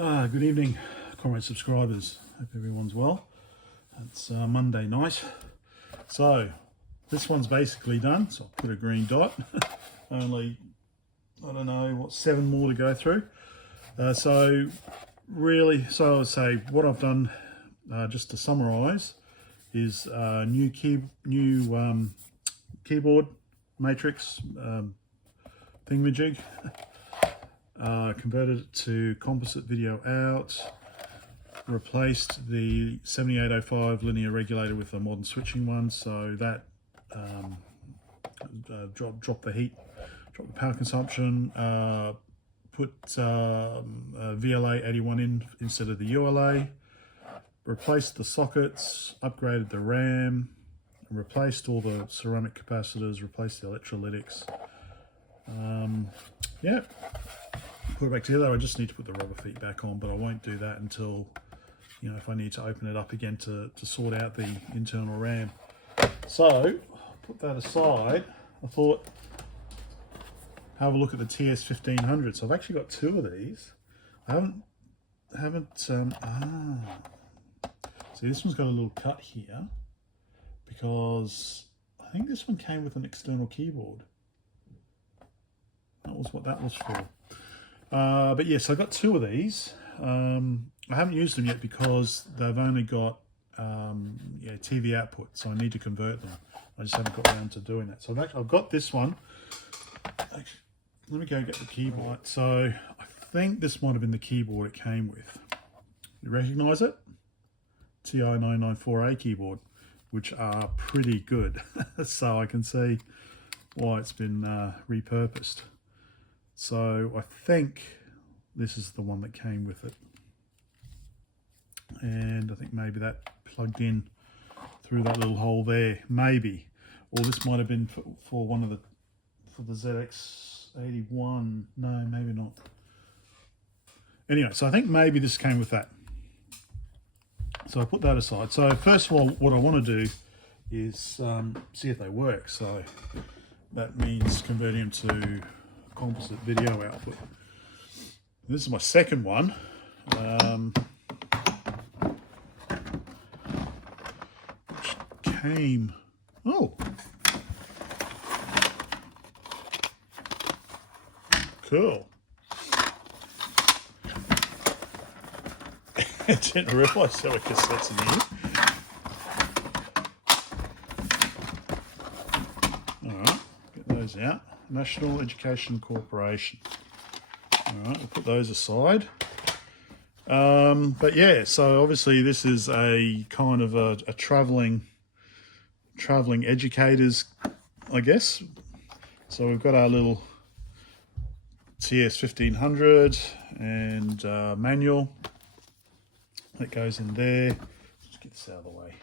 Good evening, comrade subscribers. Hope everyone's well. It's Monday night. So this one's basically done. So I'll put a green dot. Only, I don't know, what, 7 more to go through. So I would say what I've done, just to summarise, is new keyboard matrix thingamajig. Converted it to composite video out, replaced the 7805 linear regulator with a modern switching one, so that dropped the heat, dropped the power consumption, put VLA 81 in instead of the ULA, replaced the sockets, upgraded the RAM, replaced all the ceramic capacitors, replaced the electrolytics. Yeah. Put it back together. I just need to put the rubber feet back on, but I won't do that until, if I need to open it up again to sort out the internal RAM. So, put that aside. I thought, have a look at the TS1500. So I've actually got 2 of these. I haven't, see, this one's got a little cut here because I think this one came with an external keyboard. That was what that was for. But yes, I got 2 of these. I haven't used them yet because they've only got TV output, so I need to convert them. I just haven't got around to doing that. So I've got this one. Actually, let me go get the keyboard. So I think this might have been the keyboard it came with. You recognise it? TI994A keyboard, which are pretty good. So I can see why it's been repurposed. So I think this is the one that came with it. And I think maybe that plugged in through that little hole there, maybe. Or this might have been for the ZX81. No, maybe not. Anyway, so I think maybe this came with that. So I put that aside. So first of all, what I want to do is see if they work. So that means converting them to composite video output. This is my second one. Which came, oh, cool. I didn't realise there were cassettes in here. Alright, get those out. National Education Corporation. All right, we'll put those aside. But yeah, so obviously this is a kind of a traveling educators, I guess. So we've got our little TS1500 and manual that goes in there. Just get this out of the way.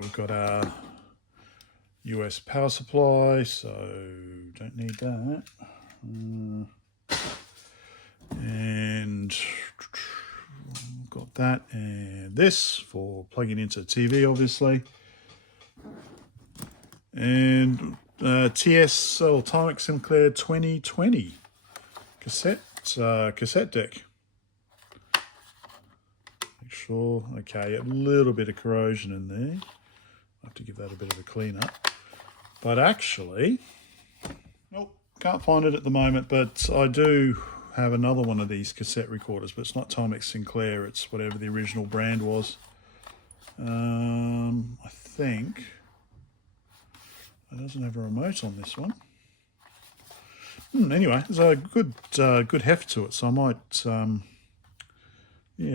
We've got our US power supply, so don't need that. And got that and this for plugging into TV, obviously. And Timex Sinclair 2020 cassette deck. Make sure, okay, a little bit of corrosion in there. I have to give that a bit of a clean up. But actually, nope, can't find it at the moment, but I do have another one of these cassette recorders, but it's not Timex Sinclair, it's whatever the original brand was. I think it doesn't have a remote on this one. Anyway, there's a good heft to it, so I might, I'll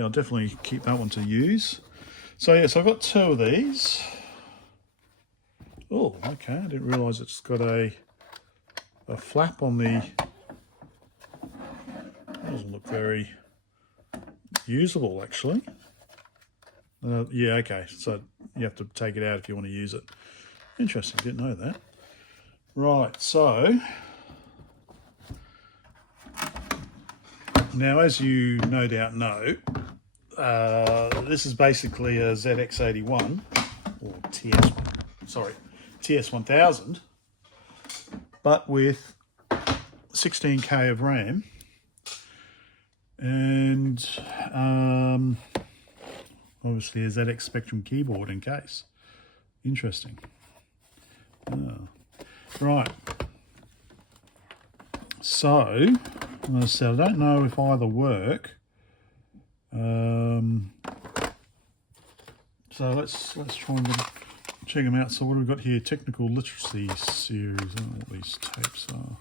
definitely keep that one to use. So yes, I've got 2 of these. Oh, okay, I didn't realise it's got a flap on the... Doesn't look very usable, actually. Yeah, okay, so you have to take it out if you want to use it. Interesting, didn't know that. Right, so... Now, as you no doubt know, this is basically a ZX81, or TS1000, but with 16K of RAM. And and obviously a ZX Spectrum keyboard in case. Interesting. Oh. Right. So, as I said, I don't know if either work. So let's try and check them out. So what have we got here? Technical Literacy Series. I don't know what these tapes are.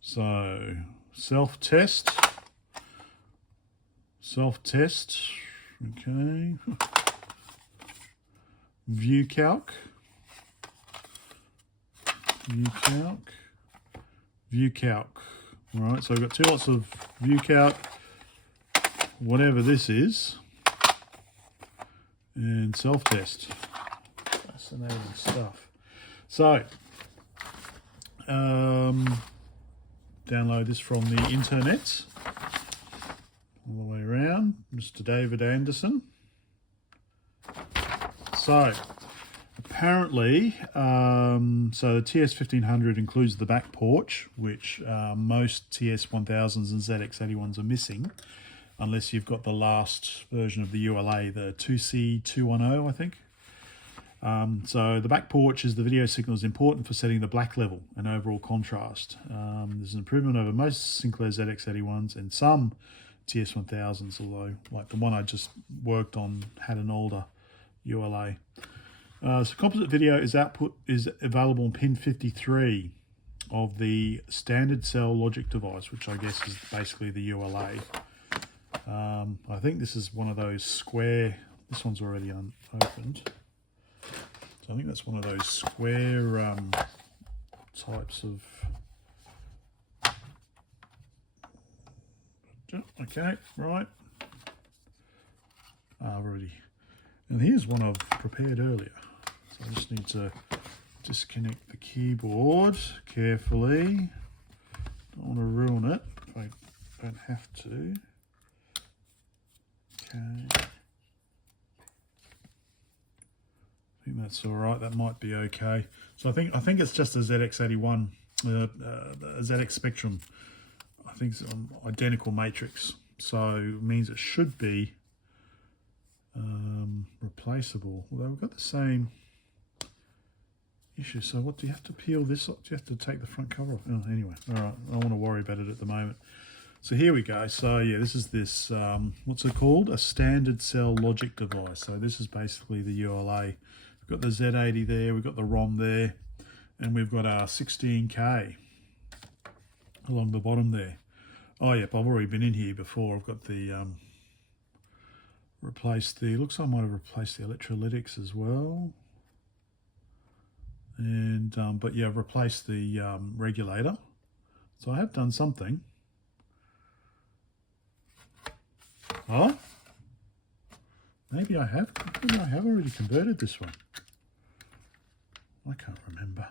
So, self-test. Self-test. Okay. View calc. View calc. View calc. All right, so we've got two lots of view calc, whatever this is, and self-test. Fascinating stuff. So, download this from the internet all the way around. Mr. David Anderson. So, apparently, so the TS1500 includes the back porch, which most TS1000s and ZX81s are missing, unless you've got the last version of the ULA, the 2C210, I think. So the back porch is the video signal is important for setting the black level and overall contrast. There's an improvement over most Sinclair ZX81s and some TS1000s, although like the one I just worked on had an older ULA. So composite video is available on pin 53 of the standard cell logic device, which I guess is basically the ULA. I think this is one of those square, this one's already unopened. So I think that's one of those square types of, okay, right. I've already, and here's one I've prepared earlier. So I just need to disconnect the keyboard carefully. Don't want to ruin it if I don't have to. Okay. I think that's all right. That might be okay. So I think it's just a ZX81, a ZX Spectrum. I think it's an identical matrix. So it means it should be replaceable. Although we've got the same issue. So what do you have to peel this off? Do you have to take the front cover off? Oh, anyway, all right. I don't want to worry about it at the moment. So here we go. So yeah, this is this, what's it called? A standard cell logic device. So this is basically the ULA. We've got the Z80 there, we've got the ROM there, and we've got our 16K along the bottom there. Oh yep, I've already been in here before. I've got the, replaced the, looks like I might have replaced the electrolytics as well. And, but yeah, I've replaced the regulator. So I have done something. Oh, maybe I have already converted this one. I can't remember.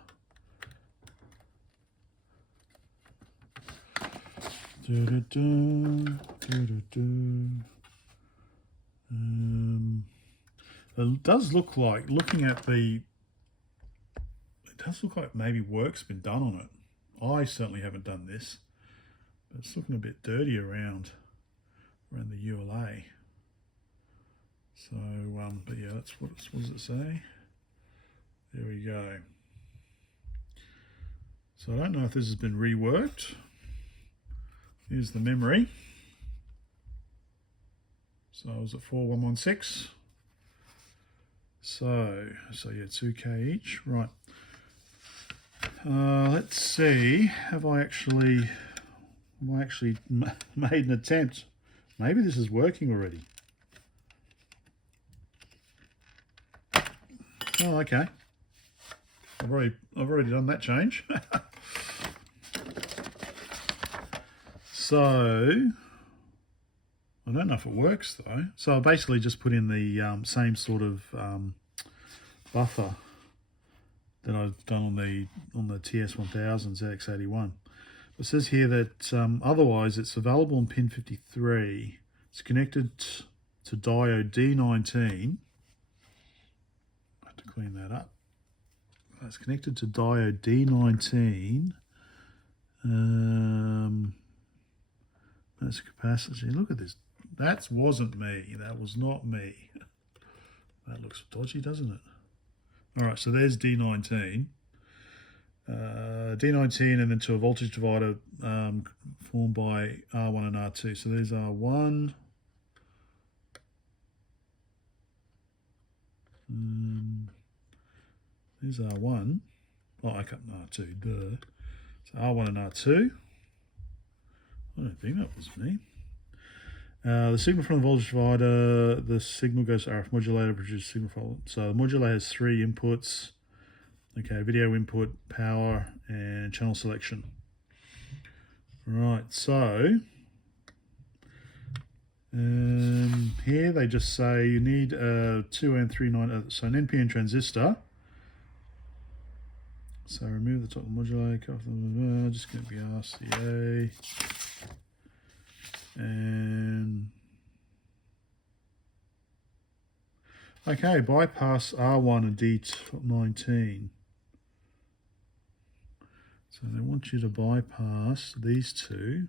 It does look like, looking at the, it does look like maybe work's been done on it. I certainly haven't done this, but it's looking a bit dirty around the ULA. So, but yeah, that's what does it say? There we go. So I don't know if this has been reworked. Here's the memory. So I was at 4116. So yeah, 2K each, right. Let's see, have I actually made an attempt? Maybe this is working already. Oh, okay. I've already done that change. So I don't know if it works though. So I basically just put in the same sort of buffer that I've done on the TS1000 ZX81. It says here that otherwise it's available on pin 53. It's connected to diode D19. I have to clean that up. It's connected to diode D19. That's capacity. Look at this. That wasn't me. That was not me. That looks dodgy, doesn't it? All right, so there's D19. D19 and then to a voltage divider formed by R1 and R2. So there's R1. There's R1. Oh, I cut R2. Duh. So R1 and R2. I don't think that was me. The signal from the voltage divider, the signal goes to RF modulator, produces signal file. So the modulator has 3 inputs. Okay, video input, power, and channel selection. Right, so here they just say you need a 2N39, so an NPN transistor. So remove the top of the modulator, cut off the, just going to be RCA. And okay, bypass R1 and D19. So they want you to bypass these two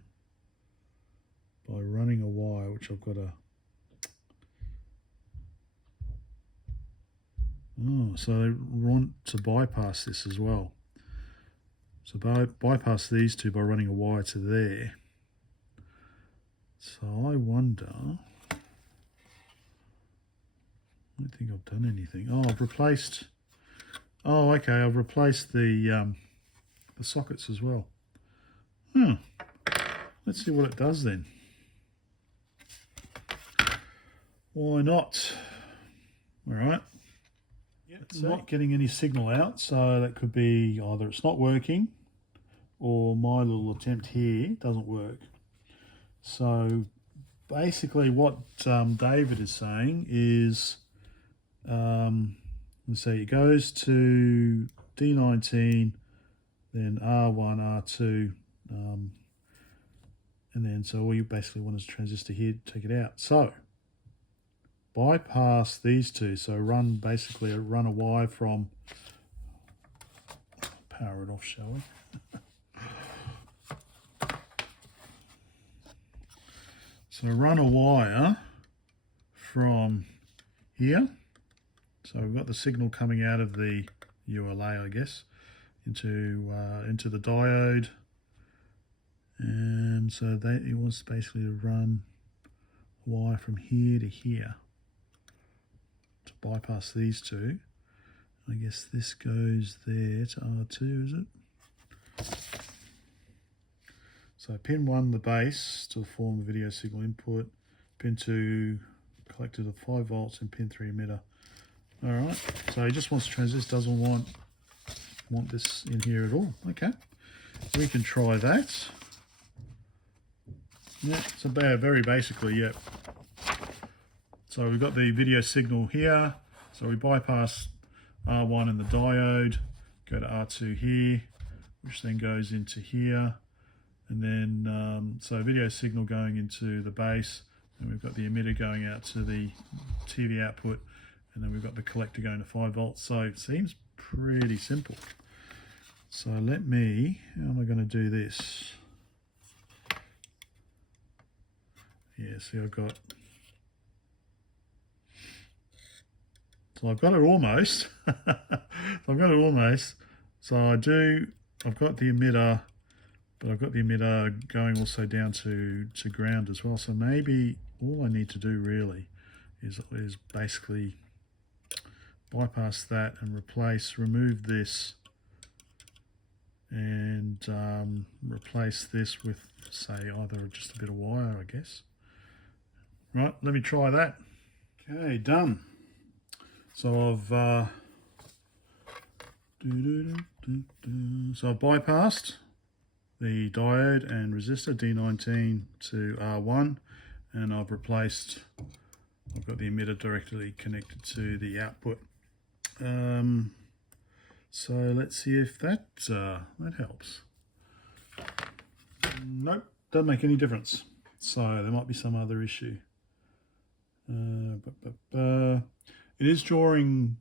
by running a wire, which I've got to. Oh, so they want to bypass this as well. So bypass these two by running a wire to there. So I wonder. I don't think I've done anything. Oh, I've replaced. Oh, okay. I've replaced the sockets as well. Let's see what it does then. Why not? All right. It's not getting any signal out, so that could be either it's not working or my little attempt here doesn't work. So basically what David is saying is, let's see, it goes to D19, then R1, R2, and then so all you basically want is a transistor here to take it out. So bypass these two, so run a wire from, power it off, shall we? So run a wire from here. So we've got the signal coming out of the ULA, I guess, into the diode, and so it wants basically to run a wire from here to here to bypass these two. I guess this goes there to R2, is it? So pin 1, the base, to form the video signal input. Pin 2, collector to 5 volts, and pin 3, emitter. All right, so he just wants a transistor, doesn't want this in here at all. Okay, we can try that. Yeah, so very basically, yeah. So we've got the video signal here. So we bypass R1 and the diode, go to R2 here, which then goes into here. And then, so video signal going into the base, and we've got the emitter going out to the TV output, and then we've got the collector going to 5 volts. So it seems pretty simple. So how am I going to do this? Yeah, see, I've got it almost. So I've got the emitter, but I've got the emitter going also down to ground as well. So maybe all I need to do really is basically bypass that and remove this, and replace this with, say, either just a bit of wire, I guess. Right, let me try that. Okay, done. So I've bypassed the diode and resistor D19 to R1, and I've got the emitter directly connected to the output. So let's see if that helps. Nope, doesn't make any difference. So there might be some other issue. It is drawing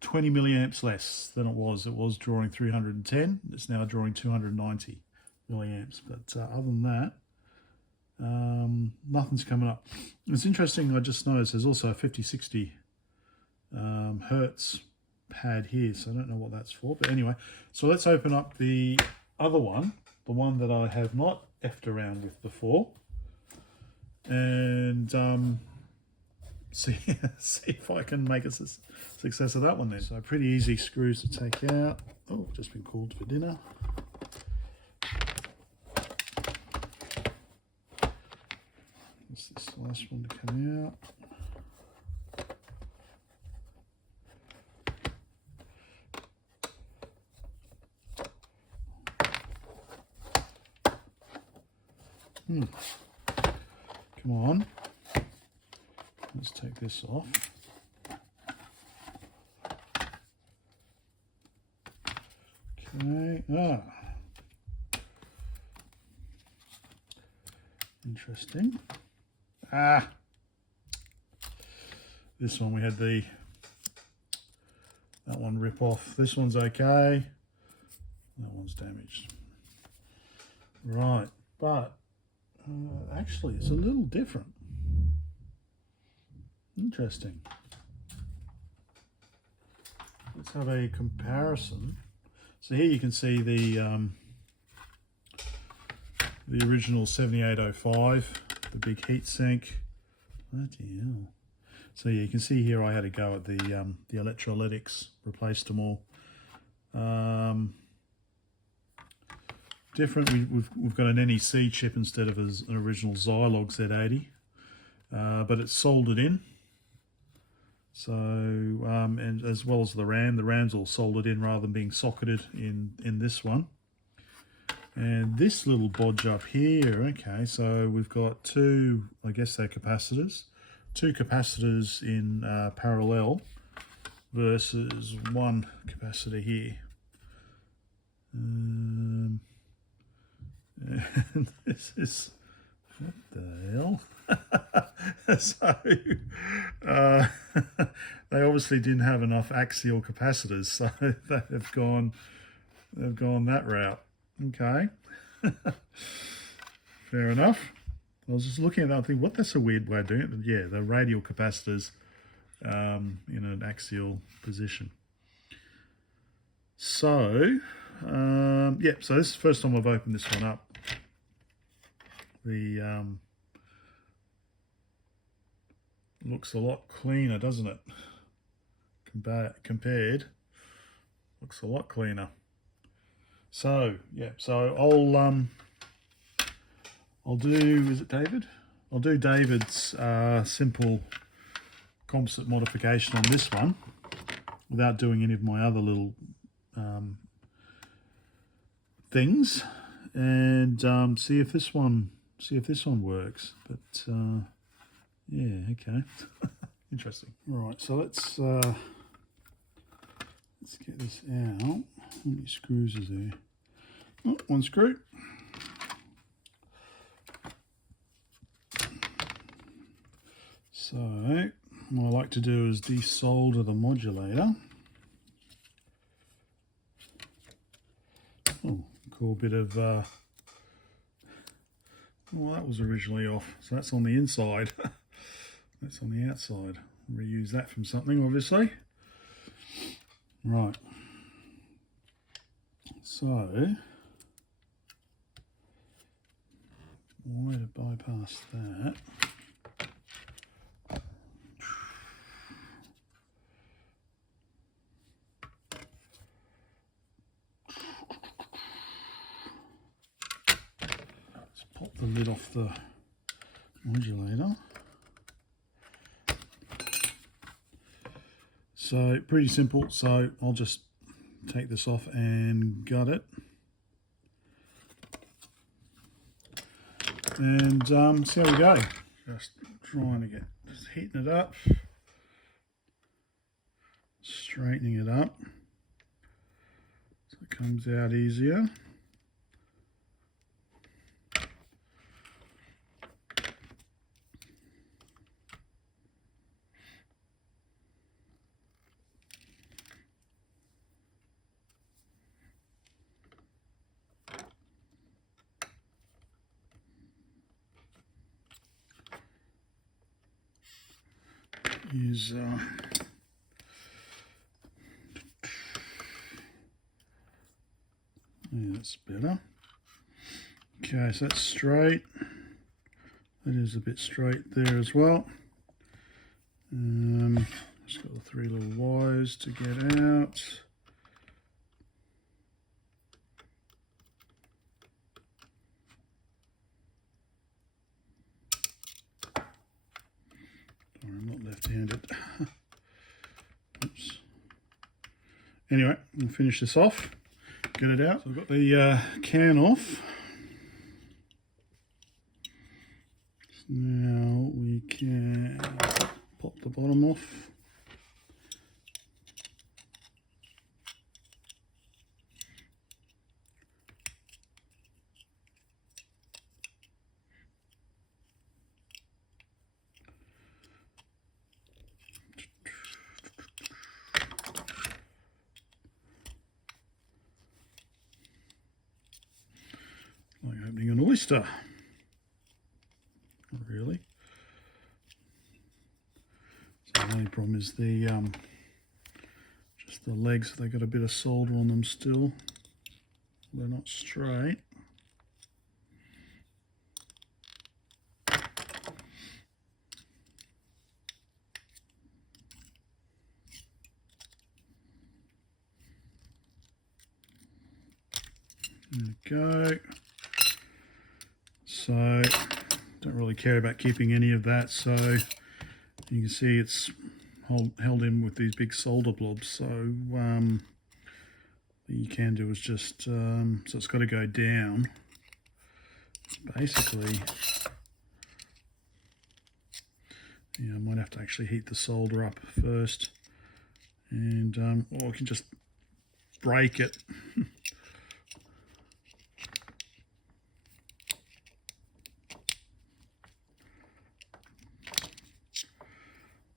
20 milliamps less than it was. It was drawing 310. It's now drawing 290 milliamps. But other than Nothing's coming up. It's interesting, I just noticed there's also a 50-60 hertz pad here, so I don't know what that's for, but anyway, so let's open up the other one, the one that I have not effed around with before, and see if I can make a success of that one then. So pretty easy screws to take out. Oh, just been called for dinner. What's this last one to come out? Come on. Let's take this off. Okay. Interesting. This one we had that one rip off. This one's okay. That one's damaged. Right, but actually it's a little different. Interesting. Let's have a comparison. So here you can see the original 7805, the big heat sink. Bloody hell. So yeah, you can see here I had to go at the electrolytics, replaced them all. Different. We've got an NEC chip instead of an original Zilog Z80, but it's soldered in. So and as well as the RAM's all soldered in rather than being socketed in this one. And this little bodge up here, okay, so we've got two, I guess they're capacitors, two capacitors in parallel versus one capacitor here. And this is, what the hell? So they obviously didn't have enough axial capacitors, so they've gone that route. Okay. Fair enough. I was just looking at that and thinking, what, that's a weird way of doing it. But yeah, the radial capacitors in an axial position. So yeah, so this is the first time I've opened this one up. The looks a lot cleaner, doesn't it? Compared, looks a lot cleaner. So yeah, so I'll do, is it David? I'll do David's simple composite modification on this one without doing any of my other little things, and see if this one works. But yeah, okay. Interesting. All right, so let's get this out. How many screws is there? Oh, one screw. So what I like to do is desolder the modulator. Oh, cool bit of well, that was originally off, so that's on the inside. That's on the outside. Reuse that from something, obviously. Right. So, way to bypass that. Let's pop the lid off the modulator. So pretty simple, so I'll just take this off and gut it. And see how we go. Just trying to just heating it up, straightening it up so it comes out easier. use yeah, that's better. Okay, so that's straight. That is a bit straight there as well. Just got the 3 little wires to get out. Sorry, I'm not left-handed. Oops. Anyway, we'll finish this off, get it out. So I've got the can off. Now we can pop the bottom off. Like opening an oyster. Not really. So the only problem is the just the legs. They got a bit of solder on them still. They're not straight. There we go. So don't really care about keeping any of that, so you can see it's held in with these big solder blobs. So what you can do is just so it's got to go down. Basically, yeah, I might have to actually heat the solder up first, and or I can just break it.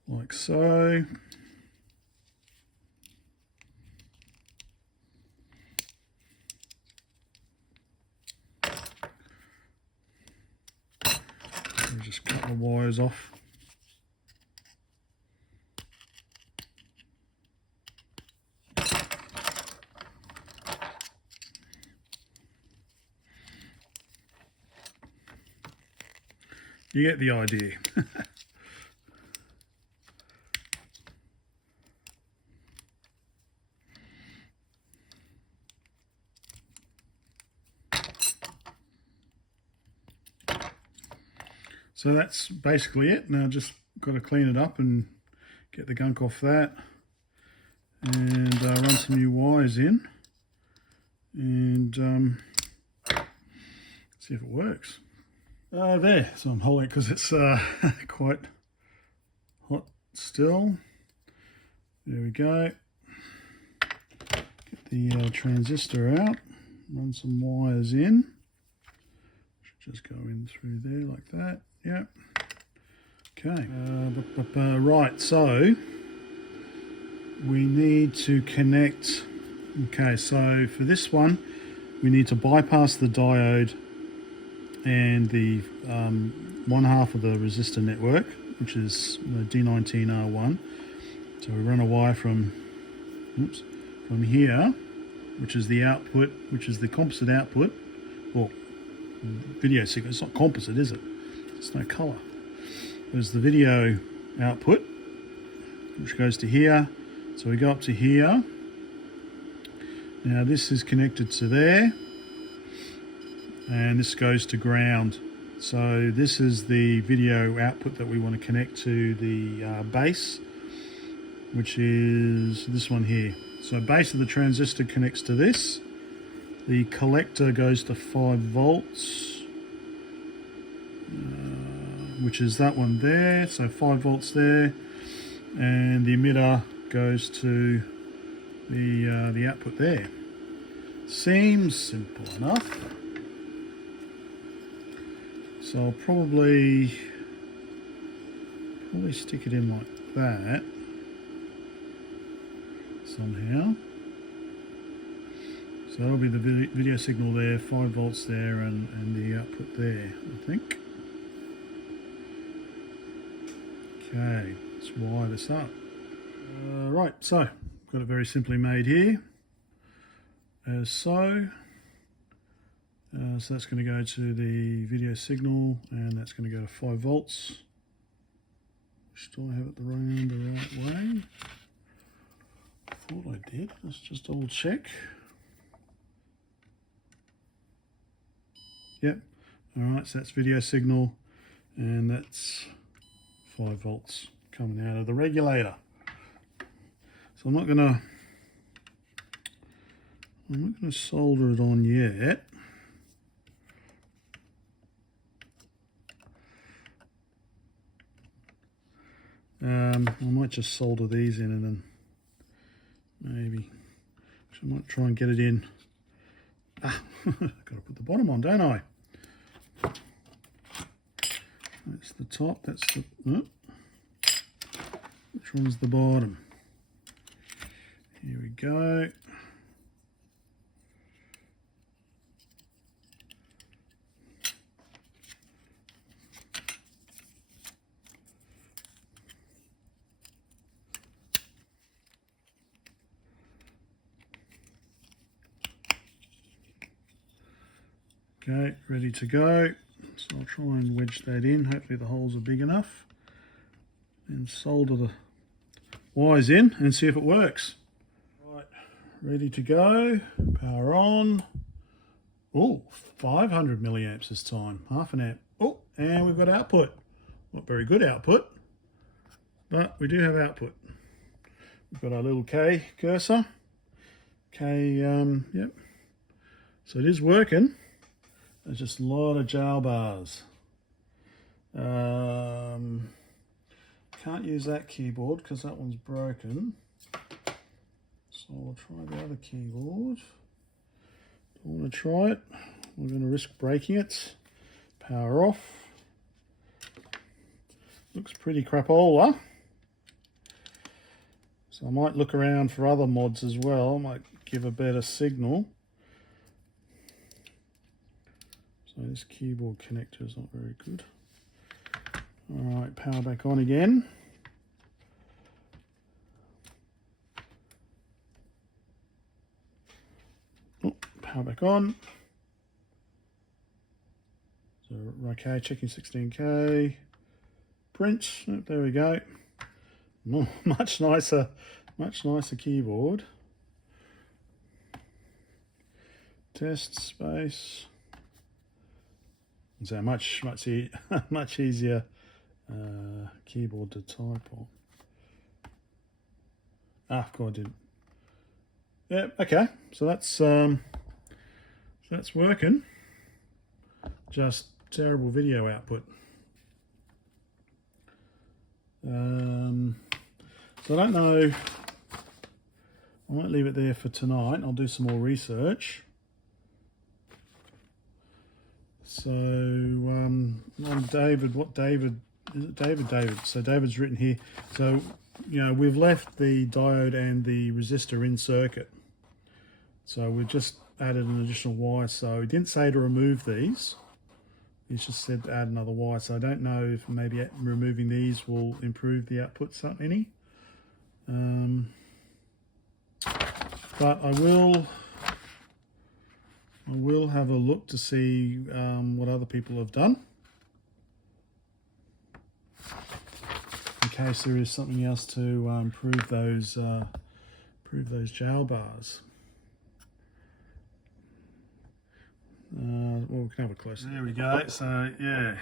Like so. Just cut the wires off. You get the idea. So that's basically it. Now just got to clean it up and get the gunk off that, and run some new wires in, and see if it works. There, so I'm holding it because it's quite hot still. There we go. Get the transistor out, run some wires in. Should just go in through there like that. Yep. Okay. Right, so we need to connect. Okay, so for this one, we need to bypass the diode and the one half of the resistor network, which is the D19R1. So we run a wire from here, which is the output, which is the composite output, or video signal. It's not composite, is it? It's no colour. There's the video output, which goes to here. So we go up to here. Now this is connected to there, and this goes to ground. So this is the video output that we want to connect to the base, which is this one here. So base of the transistor connects to this. The collector goes to 5 volts. Which is that one there, so 5 volts there, and the emitter goes to the output there. Seems simple enough. So I'll probably stick it in like that somehow. So that'll be the video signal there, 5 volts there, and the output there, I think. Okay, Let's wire this up. Right, so got it very simply made here, as so. So that's going to go to the video signal, and that's going to go to 5 volts. Do I have it the right way? I thought I did. Let's just double check. Yep. Alright, so that's video signal, and that's 5 volts coming out of the regulator. So I'm not gonna solder it on yet. I might just solder these in, and then maybe I might try and get it in. Ah, got to put the bottom on, don't I? That's the top. That's the. Oh, which one's the bottom? Here we go. Okay, ready to go. So I'll try and wedge that in. Hopefully the holes are big enough. And solder the wires in and see if it works. Right, ready to go. Power on. Oh, 500 milliamps this time. Half an amp. Oh, and we've got output. Not very good output, but we do have output. We've got our little K cursor. Yep. So it is working. There's just a lot of jailbars. Can't use that keyboard because that one's broken. So I'll try the other keyboard. Don't want to try it. We're going to risk breaking it. Power off. Looks pretty crapola. So I might look around for other mods as well. I might give a better signal. So this keyboard connector is not very good. All right, power back on again. Oh, power back on. So, okay, checking 16K. Print, oh, there we go. Oh, much nicer keyboard. Test space. So much easier keyboard to type on. Ah, God, I didn't. Yeah, okay. So that's working. Just terrible video output. So I don't know. I might leave it there for tonight. I'll do some more research. So, David, David. So David's written here. So, you know, we've left the diode and the resistor in circuit. So we've just added an additional wire. So he didn't say to remove these. He's just said to add another wire. So I don't know if maybe removing these will improve the output any. But I will have a look to see what other people have done, in case there is something else to improve those jailbars. Well, we can have a closer. There we go. So yeah,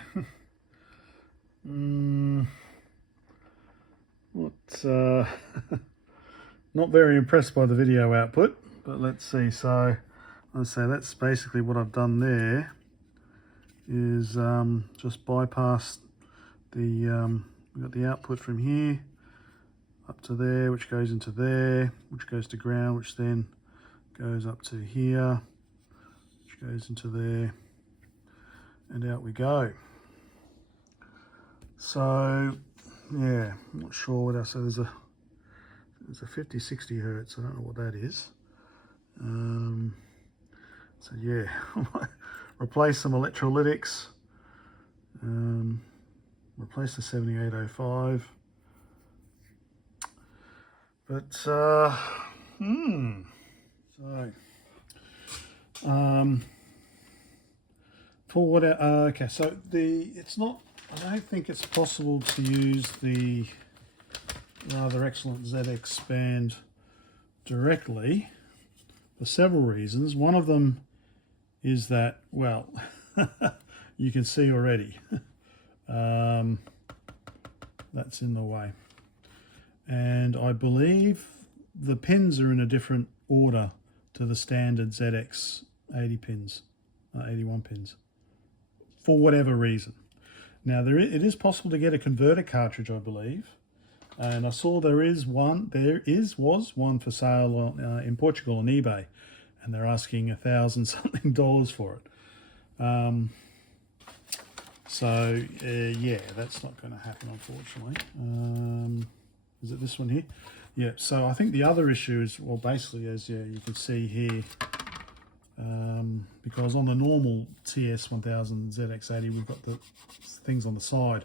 not very impressed by the video output, but let's see. So I'll say that's basically what I've done there. Is just bypass the we've got the output from here up to there, which goes into there, which goes to ground, which then goes up to here, which goes into there, and out we go. So yeah, I'm not sure what else. So there's a 50-60 hertz. I don't know what that is. So yeah, replace some electrolytics, replace the 7805, But so for what okay, so it's not, I don't think it's possible to use the rather excellent ZX band directly for several reasons. One of them is that, well, you can see already that's in the way, and I believe the pins are in a different order to the standard ZX 80 pins, 81 pins, for whatever reason. Now it is possible to get a converter cartridge, I believe, and I saw was one for sale in Portugal on eBay, and they're asking $1,000 something for it. Yeah, that's not going to happen, unfortunately. Is it this one here? Yeah, so I think the other issue is, well, basically, as you can see here, because on the normal TS1000 ZX80, we've got the things on the side,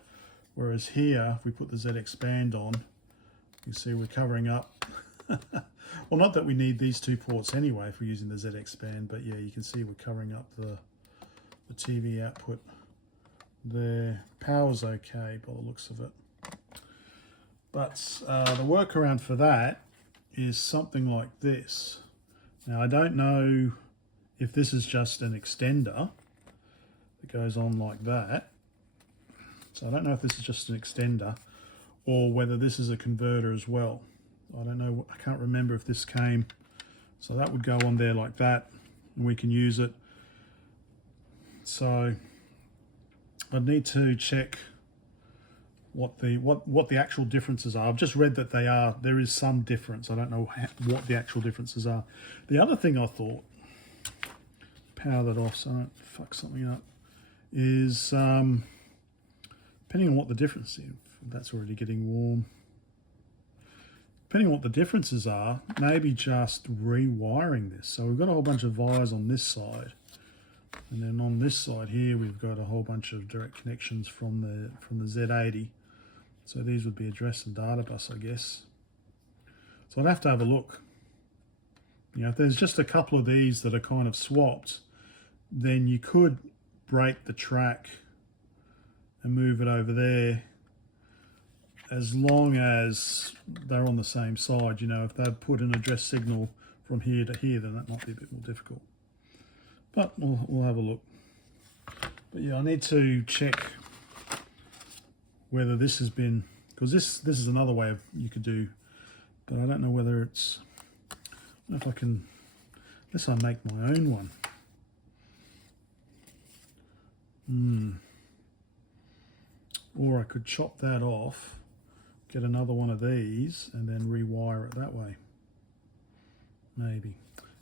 whereas here, if we put the ZX band on, you see we're covering up. Well, not that we need these two ports anyway if we're using the ZX band, but yeah, you can see we're covering up the TV output. The power's okay by the looks of it. But the workaround for that is something like this. Now, I don't know if this is just an extender that goes on like that. So I don't know if this is just an extender or whether this is a converter as well. I don't know, I can't remember if this came. So that would go on there like that, and we can use it. So I'd need to check what the actual differences are. I've just read that there is some difference. I don't know what the actual differences are. The other thing I thought, power that off so I don't fuck something up, is depending on what the difference is, that's already getting warm. Depending on what the differences are, maybe just rewiring this. So we've got a whole bunch of wires on this side, and then on this side here we've got a whole bunch of direct connections from the Z80. So these would be address and data bus, I guess. So I'd have to have a look. You know, if there's just a couple of these that are kind of swapped, then you could break the track and move it over there, as long as they're on the same side. You know, if they'd put an address signal from here to here, then that might be a bit more difficult. But we'll have a look. But yeah, I need to check whether this has been, because this is another way of you could do, but I don't know whether it's, I don't know if I can, unless I make my own one. Or I could chop that off, get another one of these, and then rewire it that way. Maybe.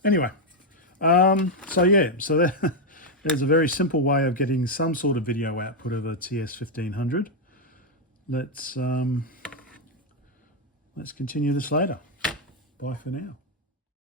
Anyway, so yeah, so there's a very simple way of getting some sort of video output of a TS1500. Let's continue this later. Bye for now.